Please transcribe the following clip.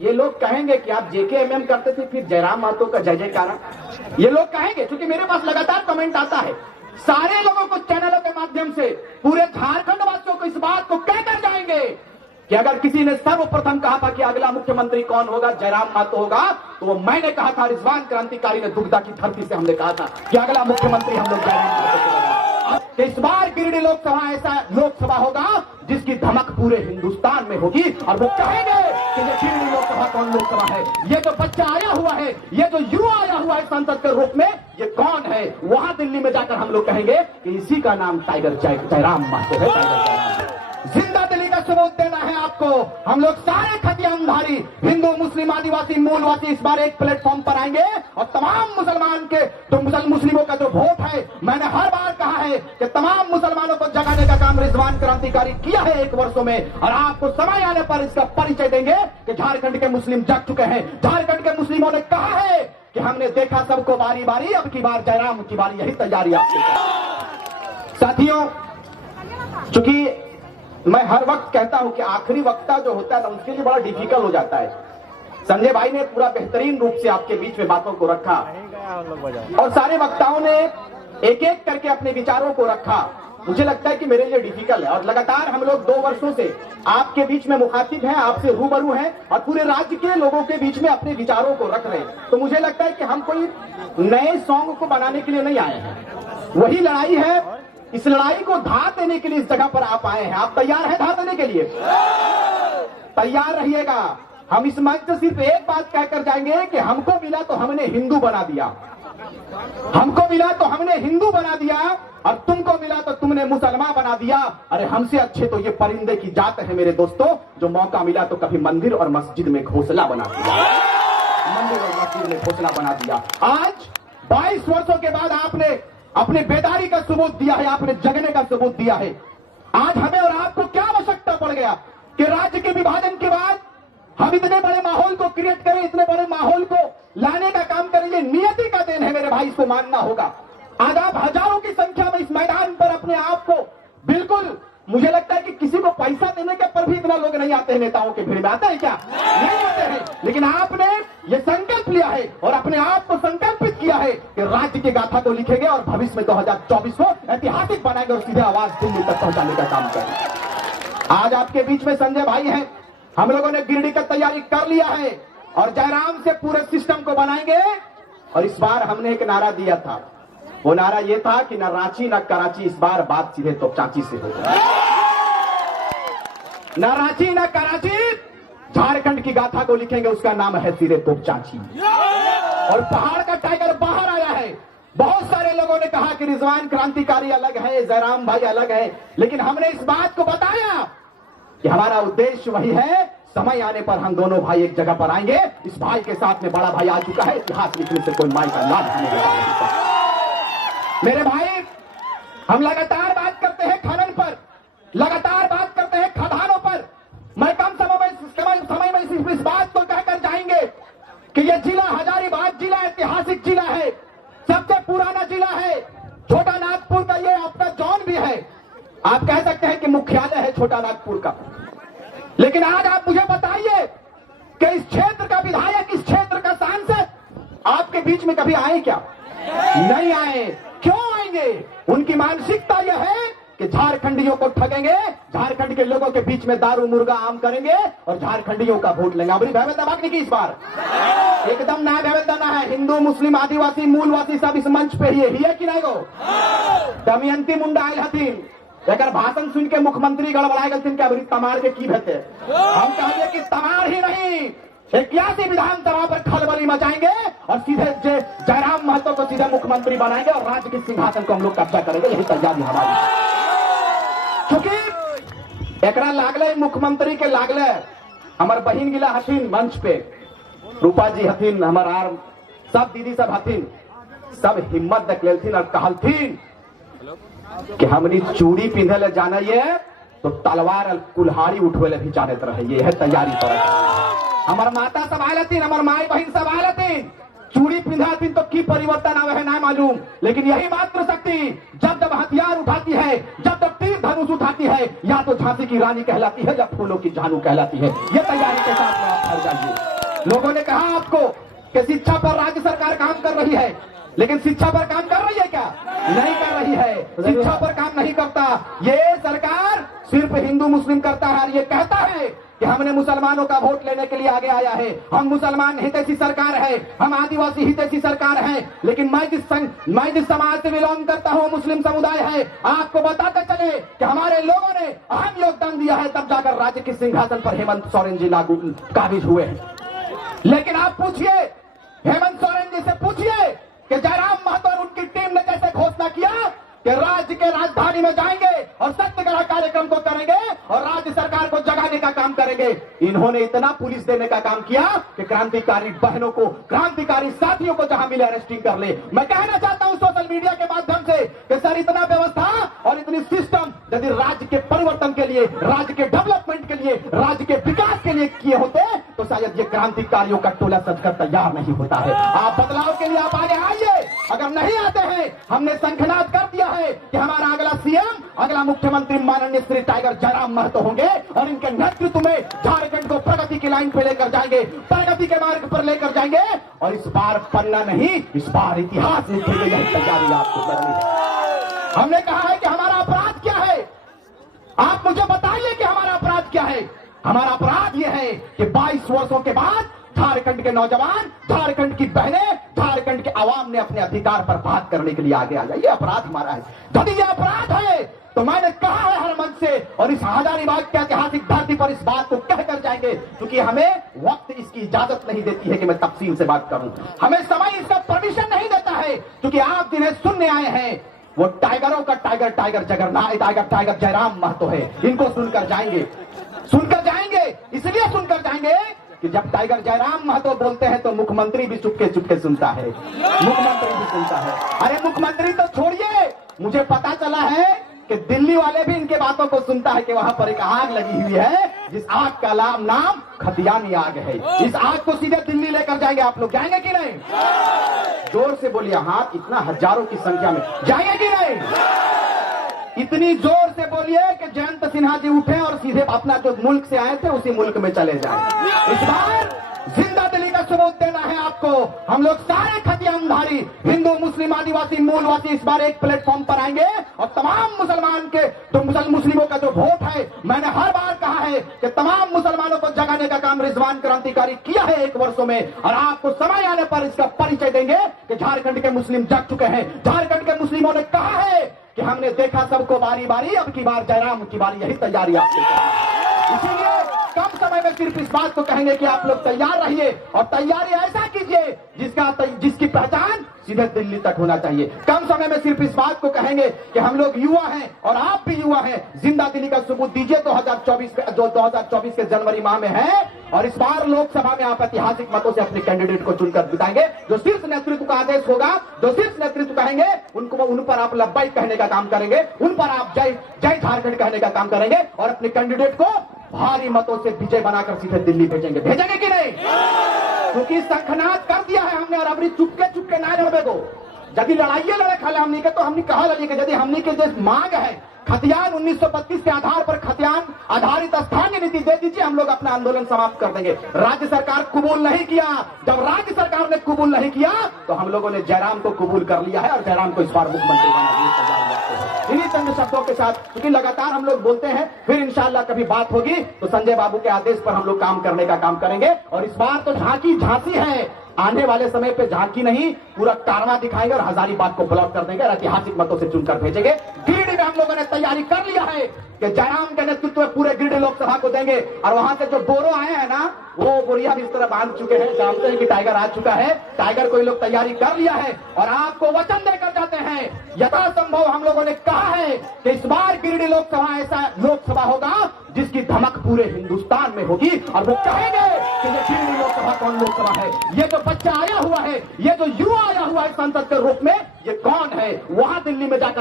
ये लोग कहेंगे कि आप जेकेएमएम करते थे, फिर जयराम महतो का जय जयकारा, ये लोग कहेंगे, क्योंकि मेरे पास लगातार कमेंट आता है। सारे लोगों को चैनलों के माध्यम से पूरे झारखंड वासियों को इस बात को कहकर जाएंगे कि अगर किसी ने सर्वप्रथम कहा था कि अगला मुख्यमंत्री कौन होगा, जयराम महतो होगा, तो वो मैंने कहा था। रिजवान क्रांतिकारी ने दुग्धा की धरती से हमने कहा था कि अगला मुख्यमंत्री हम लोग जयराम महतो को बनाएंगे। इस बार गिरिडीह लोकसभा ऐसा लोकसभा होगा जिसकी धमक पूरे हिंदुस्तान में होगी और वो कहेंगे कि ये गिरिडीह लोकसभा कौन लोकसभा है, ये जो बच्चा आया हुआ है, ये जो युवा आया हुआ है संसद के रूप में, ये कौन है। वहां दिल्ली में जाकर हम लोग कहेंगे कि इसी का नाम टाइगर जयराम महतो है, टाइगर जयराम। जिंदा दिली का सबूत देना है आपको। हम लोग सारे खतियानधारी हिंदू, मुस्लिम, आदिवासी, मूलवासी इस बार एक प्लेटफॉर्म पर आएंगे और तमाम मुसलमान के तो मुस्लिमों का जो वोट है, मैंने हर बार कहा है कि तमाम मुसलमानों को जगाने का काम रिजवान क्रांतिकारी किया है 1 वर्षों में, और आपको समय आने पर इसका परिचय देंगे कि झारखंड के मुस्लिम जग चुके हैं। झारखंड के मुस्लिमों ने कहा है कि हमने देखा सबको बारी बारी, अब की बार जयराम की बारी, यही तैयारी आपकी। साथियों, चूंकि मैं हर वक्त कहता हूं कि आखिरी वक्ता जो होता है ना, उसके लिए बड़ा डिफिकल्ट हो जाता है। संजय भाई ने पूरा बेहतरीन रूप से आपके बीच में बातों को रखा और सारे वक्ताओं ने एक एक करके अपने विचारों को रखा। मुझे लगता है कि मेरे लिए डिफिकल्ट है, और लगातार हम लोग 2 वर्षों से आपके बीच में मुखातिब हैं, आपसे रूबरू हैं और पूरे राज्य के लोगों के बीच में अपने विचारों को रख रहे हैं। तो मुझे लगता है कि हम कोई नए सॉन्ग को बनाने के लिए नहीं आए हैं, वही लड़ाई है। इस लड़ाई को धार देने के लिए इस जगह पर आप आए हैं। आप तैयार हैं धार देने के लिए? तैयार रहिएगा। हम इस मंच से सिर्फ एक बात कहकर जाएंगे कि हमको मिला तो हमने हिंदू बना दिया, हमको मिला तो हमने हिंदू बना दिया, और तुमको मिला तो तुमने मुसलमान बना दिया। अरे हमसे अच्छे तो ये परिंदे की जात है मेरे दोस्तों, जो मौका मिला तो कभी मंदिर और मस्जिद में घोंसला बना दिया, मंदिर और मस्जिद में घोंसला बना दिया। आज 22 वर्षों के बाद आपने अपने बेदारी का सबूत दिया है, आपने जगने का सबूत दिया है। आज हमें और आपको क्या आवश्यकता पड़ गया कि राज्य के विभाजन के बाद हम इतने बड़े माहौल को क्रिएट करें, इतने बड़े माहौल को लाने का काम करें। ये नियति का देन है मेरे भाई, इसको मानना होगा। आज आप हजारों की संख्या में इस मैदान पर अपने आप को बिल्कुल, मुझे लगता है कि किसी को पैसा देने के पर भी इतना लोग नहीं आते हैं नेताओं के भीड़ में। आते हैं क्या? नहीं आते हैं। लेकिन आपने ये संकल्प लिया है और अपने आप को संकल्पित किया है कि राज्य की गाथा को लिखेंगे और भविष्य में 2024 को ऐतिहासिक बनाएंगे और सीधे आवाज दिल्ली तक पहुंचाने का काम करेंगे। आज आपके बीच में संजय भाई हैं। हम लोगों ने गिरिडीह का तैयारी कर लिया है और जयराम से पूरे सिस्टम को बनाएंगे। और इस बार हमने एक नारा दिया था, वो नारा ये था कि न रांची न कराची, इस बार बात सीधे तोपचांची से होगी। न रांची न कराची, झारखंड की गाथा को लिखेंगे, उसका नाम है सीधे तोपचांची। और पहाड़ का टाइगर बाहर आया है। बहुत सारे लोगों ने कहा कि रिजवान क्रांतिकारी अलग है, जयराम भाई अलग है, लेकिन हमने इस बात को बताया कि हमारा उद्देश्य वही है। समय आने पर हम दोनों भाई एक जगह पर आएंगे। इस भाई के साथ में बड़ा भाई आ चुका है, इतिहास लिखने से कोई माई का लाभ नहीं होगा। मेरे भाई, हम लगातार बात करते हैं खनन पर, लगातार बात करते हैं खदानों पर। मैं कम समय में इस बात को कहकर जाएंगे कि यह जिला हजारीबाग जिला ऐतिहासिक जिला है, सबसे पुराना जिला है। छोटा नागपुर का ये आपका जोन भी है। आप कह सकते हैं कि मुख्यालय है छोटा नागपुर का, लेकिन आज आप मुझे बताइए कि इस क्षेत्र का विधायक, इस क्षेत्र का सांसद आपके बीच में कभी आए क्या? नहीं आए। क्यों आएंगे? उनकी मानसिकता यह है कि झारखंडियों को ठगेंगे, झारखंड के लोगों के बीच में दारू मुर्गा आम करेंगे और झारखंडियों का वोट लेंगे। अबरी भयवेदा बाकी की इस बार एकदम ना भयवेदा ना है। हिंदू, मुस्लिम, आदिवासी, मूलवासी सब इस मंच पे ही है कि नहीं? गो दमयंती मुंडा आयल हथिन, अगर भाषण सुन के मुख्यमंत्री गड़बड़ाए गए क्या तमाड़ के की भेते? हम कहेंगे कि तमाड़ ही नहीं, 81 विधानसभा पर खलबली मचाएंगे और सीधे जयराम महतो को सीधे मुख्यमंत्री बनाएंगे और राज्य के सिंहासन को हम लोग कब्जा करेंगे। यही तैयारी हमारी। क्योंकि एकरा लागले मुख्यमंत्री के लागले हमार बहन गिला हथिन मंच पे, रूपा जी हथिन, हमार आर सब दीदी सब हथिन, सब हिम्मत देखलेथिन और कहलथिन कि हमनी चूड़ी पिंधे ले जाना ये तो तलवार और कुल्हाड़ी उठवे ले भी जानत रहे। ये है तैयारी पर। हमार माता सब आलतीन, हमार माई बहन सब आलतीन, चूड़ी पिंधातीन तो की परिवर्तन आवे है ना मालूम, लेकिन यही मात्र शक्ति जब जब हथियार उठाती है, जब जब तीर धनुष उठाती है, या तो झांसी की रानी कहलाती है या फूलों की झानू कहलाती है। ये तैयारी के साथ लोगों ने कहा आपको कि शिक्षा पर राज्य सरकार काम कर रही है, लेकिन शिक्षा पर काम कर रही है क्या? नहीं कर रही है। शिक्षा पर काम नहीं करता। ये सरकार सिर्फ हिंदू मुस्लिम करता है और ये कहता है कि हमने मुसलमानों का वोट लेने के लिए आगे आया है, हम मुसलमान हितैषी सरकार है, हम आदिवासी हितैषी सरकार है। लेकिन मैं जिस समाज से बिलोंग करता हूं, मुस्लिम समुदाय है, आपको बताते चले कि हमारे लोगों ने अहम योगदान दिया है, तब जाकर राज्य के सिंहासन पर हेमंत सोरेन जी काबिज हुए हैं। लेकिन आप पूछिए, हेमंत सोरेन जी से पूछिए कि जयराम महतो और उनकी टीम ने कैसे घोषणा किया कि राज्य के राजधानी में जाएंगे और सत्याग्रह कार्यक्रम को करेंगे और राज्य सरकार को जगाने का काम करेंगे। इन्होंने इतना पुलिस देने का काम किया कि क्रांतिकारी बहनों को, क्रांतिकारी साथियों को जहां मिले अरेस्टिंग कर ले। मैं कहना चाहता हूं सोशल मीडिया के माध्यम से कि सर, इतना व्यवस्था और इतनी सिस्टम यदि राज्य के परिवर्तन के लिए, राज्य के डेवलपमेंट के लिए, राज्य के विकास के लिए किए होते तो शायद ये क्रांतिकारियों का टोला सजकर तैयार नहीं होता है। आप बदलाव के लिए आप आगे आइए। अगर नहीं आते हैं, हमने संखनाद कर दिया है कि हमारा अगला सीएम, अगला मुख्यमंत्री माननीय श्री टाइगर जयराम महतो होंगे और इनके नेतृत्व में झारखंड को प्रगति की लाइन पे लेकर जाएंगे, प्रगति के मार्ग पर लेकर जाएंगे। और इस बार पन्ना नहीं, इस बार इतिहास लिखने की यही तैयारी आपको करनी है। हमने कहा है कि हमारा अपराध क्या है, आप मुझे बताइए कि हमारा अपराध क्या है। हमारा अपराध यह है कि 22 वर्षों के बाद झारखंड के नौजवान, झारखंड की बहनें, झारखंड के आवाम ने अपने अधिकार पर बात करने के लिए आगे आ जाए। ये अपराध हमारा है। यदि ये अपराध है तो मैंने कहा है हर मंच से, और इस हजारीबाग की ऐतिहासिक धरती पर इस बात को कहकर जाएंगे, क्योंकि हमें वक्त इसकी इजाजत नहीं देती है कि मैं तफसील से बात करूं। हमें समय इसका परमिशन नहीं देता है, क्योंकि आप जिन्हें सुनने आए हैं वो टाइगरों का टाइगर, टाइगर जयराम महतो है। इनको सुनकर जाएंगे, इसलिए सुनकर जाएंगे कि जब टाइगर जयराम महतो बोलते हैं तो मुख्यमंत्री भी चुपके चुपके सुनता है, मुख्यमंत्री भी सुनता है। अरे मुख्यमंत्री तो छोड़िए, मुझे पता चला है कि दिल्ली वाले भी इनके बातों को सुनता है कि वहां पर एक आग लगी हुई है, जिस आग का नाम खतियानी आग है। इस आग को सीधे दिल्ली लेकर जाएंगे। आप लोग जाएंगे कि नहीं? जोर से बोलिए। हाँ, इतना हजारों की संख्या में जाएंगे कि नहीं? इतनी जोर से बोलिए कि जयंत सिन्हा जी उठे और सीधे अपना जो मुल्क से आए थे उसी मुल्क में चले जाए। इस बार जिंदा दिली का सबूत देना है आपको। हम लोग सारे खतियानधारी, हिंदू, मुस्लिम, आदिवासी, मूलवासी इस बार एक प्लेटफॉर्म पर आएंगे और तमाम मुसलमान के, तो मुस्लिमों का जो वोट है, मैंने हर बार कहा है कि तमाम मुसलमानों को जगाने का काम रिजवान क्रांतिकारी किया है 1 वर्षों में, और आपको समय आने पर इसका परिचय देंगे कि झारखंड के मुस्लिम जग चुके हैं। झारखंड के मुस्लिमों ने कहा है कि हमने देखा सबको बारी बारी, अब की बार जयराम की बारी। यही तैयारी आपकी। इसीलिए कम समय में सिर्फ इस बात को कहेंगे कि आप लोग तैयार रहिए और तैयारी ऐसा कीजिए जिसकी पहचान सीधे दिल्ली तक होना चाहिए। कम समय में सिर्फ इस बात को कहेंगे कि हम लोग युवा हैं और आप भी युवा हैं। जिंदा दिली का सबूत दीजिए 2024 के जनवरी माह में है, और इस बार लोकसभा में आप ऐतिहासिक मतों से अपने कैंडिडेट को चुनकर बिताएंगे। जो शीर्ष नेतृत्व का आदेश होगा, जो शीर्ष नेतृत्व कहेंगे, उन पर आप लब्बाई कहने का काम करेंगे, उन पर आप जय जय झारखंड कहने का काम करेंगे और अपने कैंडिडेट को भारी मतों से विजय बनाकर सीधे दिल्ली भेजेंगे कि नहीं? क्योंकि संखनाद कर दिया है हमने, और अभी चुपके ना लड़े को। यदि लड़ाइए लड़े खाले हमने के, तो हमने कहा लड़िए कि यदि हमने के जो मांग है खतियान 1932 के आधार पर खतियान आधारित स्थानीय नीति दे दीजिए, हम लोग अपना आंदोलन समाप्त कर देंगे। राज्य सरकार कबूल नहीं किया। जब राज्य सरकार ने कबूल नहीं किया तो हम लोगों ने जयराम को कबूल कर लिया है और जयराम को इस बार मुख्यमंत्री बना दिया। इन्हीं चंद शब्दों के साथ, क्योंकि लगातार हम लोग बोलते हैं, फिर इंशाल्लाह कभी बात होगी तो संजय बाबू के आदेश पर हम लोग काम करने का काम करेंगे। और इस बार तो झांसी है, आने वाले समय पे झांकी नहीं, पूरा कारवा दिखाएंगे और हजारीबाग को ब्लॉक कर देंगे और ऐतिहासिक मतों से चुनकर भेजेंगे। गिरिडीह में हम लोगों ने तैयारी कर लिया है कि जयराम के नेतृत्व में पूरे गिरिडीह लोकसभा को देंगे, और वहां से जो बोरो आए हैं ना, वो बोरिया भी इस तरह बांध चुके हैं। जानते हैं कि टाइगर आ चुका है, टाइगर को ये लोग तैयारी कर लिया है और आपको वचन देकर जाते हैं। यथासंभव हम लोगों ने कहा है कि इस बार गिरिडीह लोकसभा ऐसा लोकसभा होगा जिसकी धमक पूरे हिंदुस्तान में होगी, और वो कहेंगे कि ये गिरिडीह लोकसभा कौन लोकसभा है, ये जो बच्चा आया हुआ है, ये जो युवा आया हुआ है संसद के रूप में, ये कौन है। वहां दिल्ली में जाकर